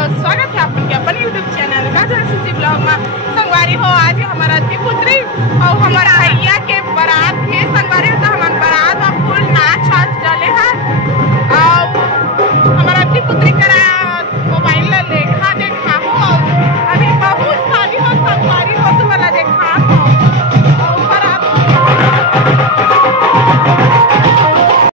स्वागत है आपके अपन यूट्यूब चैनल गाजर सिटी ब्लॉग में। संगवारी हो आज हमारा पुत्री और हमारा भैया के बारात में संगवारी हो तो हमारे बारात में फुल नाच वाच डाले हैं और हमारा पुत्री करा मोबाइल देखा हो और अभी बहुत शादी हो संगवारी हो तो वाला देखा हो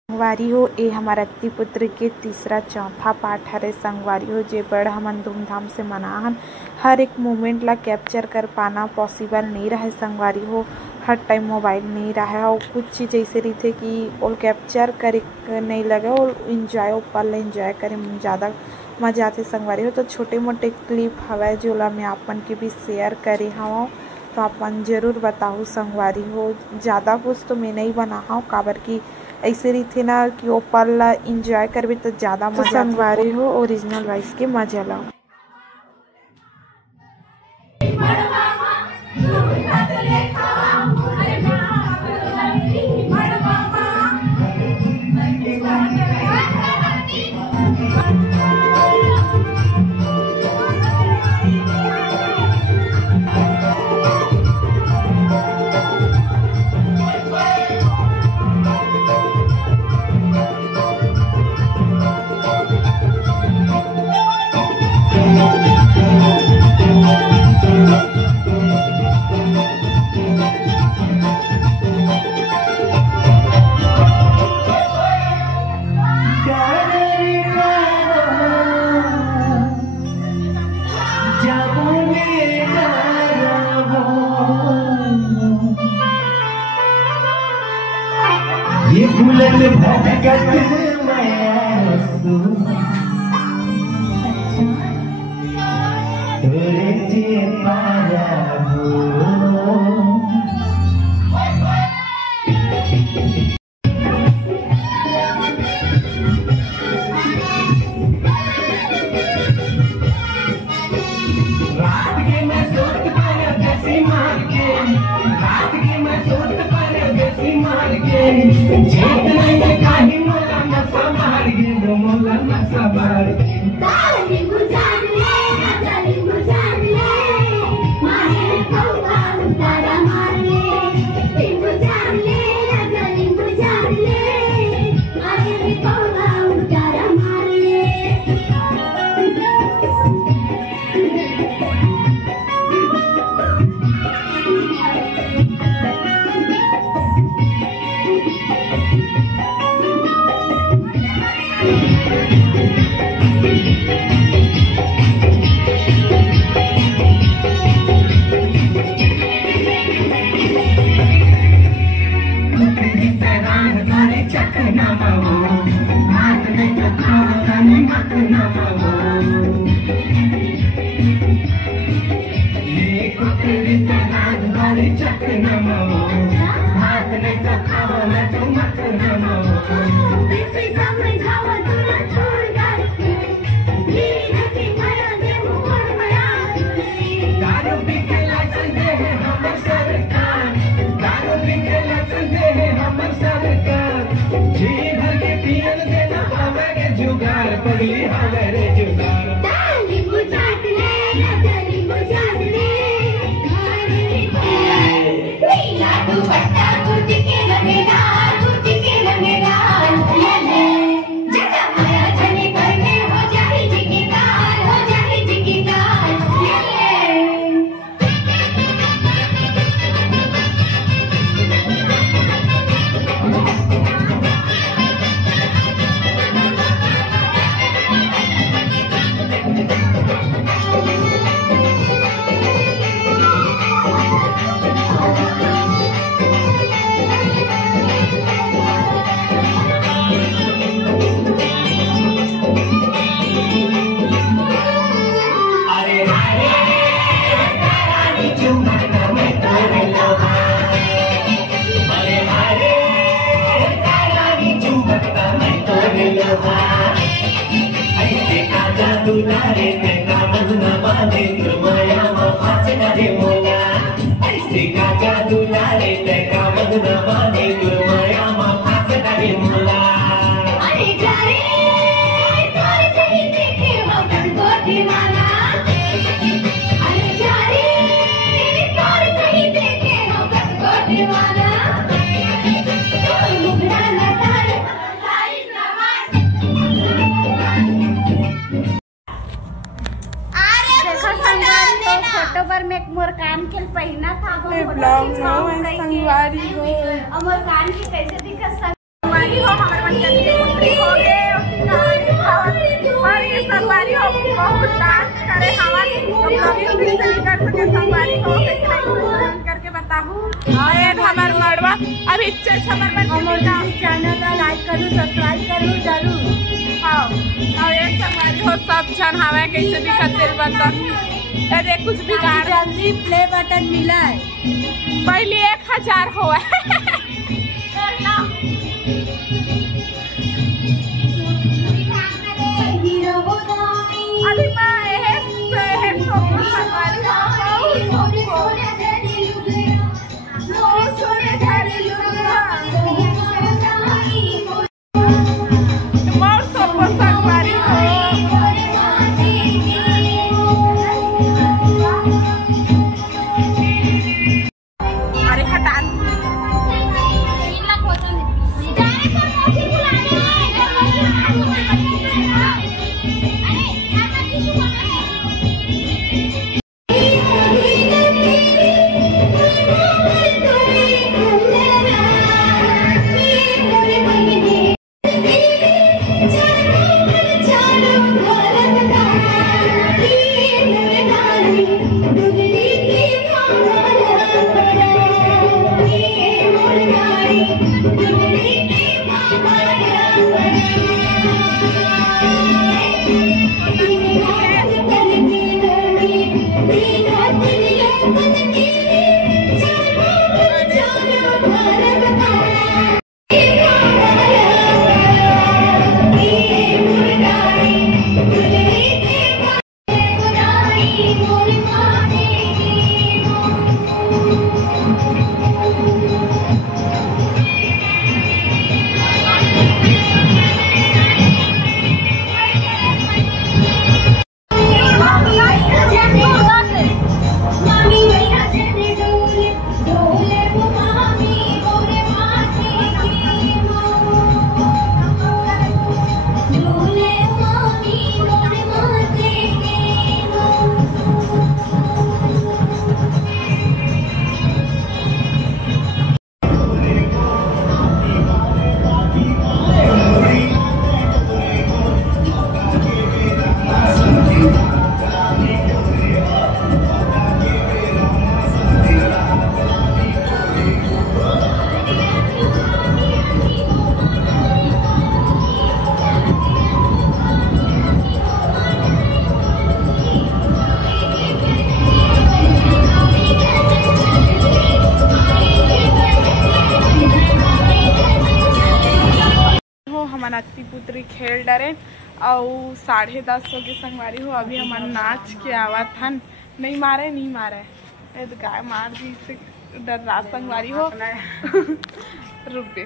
संगवारी हो। ये हमारा पुत्र के तीसरा चौथा पार्ट हरे संगवारी हो जे बड़ हमन धूमधाम से मनाहन। हर एक मोमेंट ला कैप्चर कर पाना पॉसिबल नहीं रहे संगवारी हो। हर टाइम मोबाइल नहीं रहा और कुछ चीज़ ऐसे रही थे कि और कैप्चर करे नहीं लगे और इन्जॉय पल इन्जॉय करे ज़्यादा मजा आते संगवारी हो। तो छोटे मोटे क्लिप हवा जो ला मैं आपन के भी शेयर करे हूँ तो अपन जरूर बताऊँ संगवारी हो। ज़्यादा कुछ तो मैं नहीं बना हूँ काबर की ऐसे रही थे ना कि वो पल ला इंजॉय करबे तो ज़्यादा मजा संगवारी हो। ओरिजिनल वॉइस के मजा ला ये बुलंद भटकत तोरे जे पाया रात के मैं सोच पर देसी मार के रात के मैं सोच पर देसी मार के जीत नहीं काहे मोला नशा मार गे मोला नशा मार गे ताली बुझान ले माहे कौवा उतारा मार ले बुझान ले माहे कौवा उतारा मार ले पगली हमारे जुगार ताली बुझात ले नीला दुपट्टा कुर्ती के रंगेदार ले ले जटा माया जने करने हो जाही जिगीदार ले ले दुलारे में कामन नवाने माया माफासे नरे मोला ऐसे काका दुलारे में कामन नवाने माया माफासे नरे मोला अरे जारे तोर सही देखे हम को दिवा ब्लॉग में संगवारी हो अमर कान की कैसे दिक्कत संगवारी हो हमारे मन के पुत्री हो गए और ये संगवारी हो बहुत डांस करे हमार हम लोग भी कर सके संगवारी हो कैसे करके बताऊं और हमार मड़वा अभी हमार चैनल लाइक करो सब्सक्राइब करो जरूर हाँ और ये संगवारी हो सब जन हवा कैसे दिखत तेल बता अरे कुछ भी जल्दी प्ले बटन मिला है पहले 1000 हो अभी नत्ती पुत्री खेल डरे और 10:30 के संगवारी हो अभी हमारे नाच के आवा था नहीं मारे गाय मार दी से डर संगवारी हो रुक दे।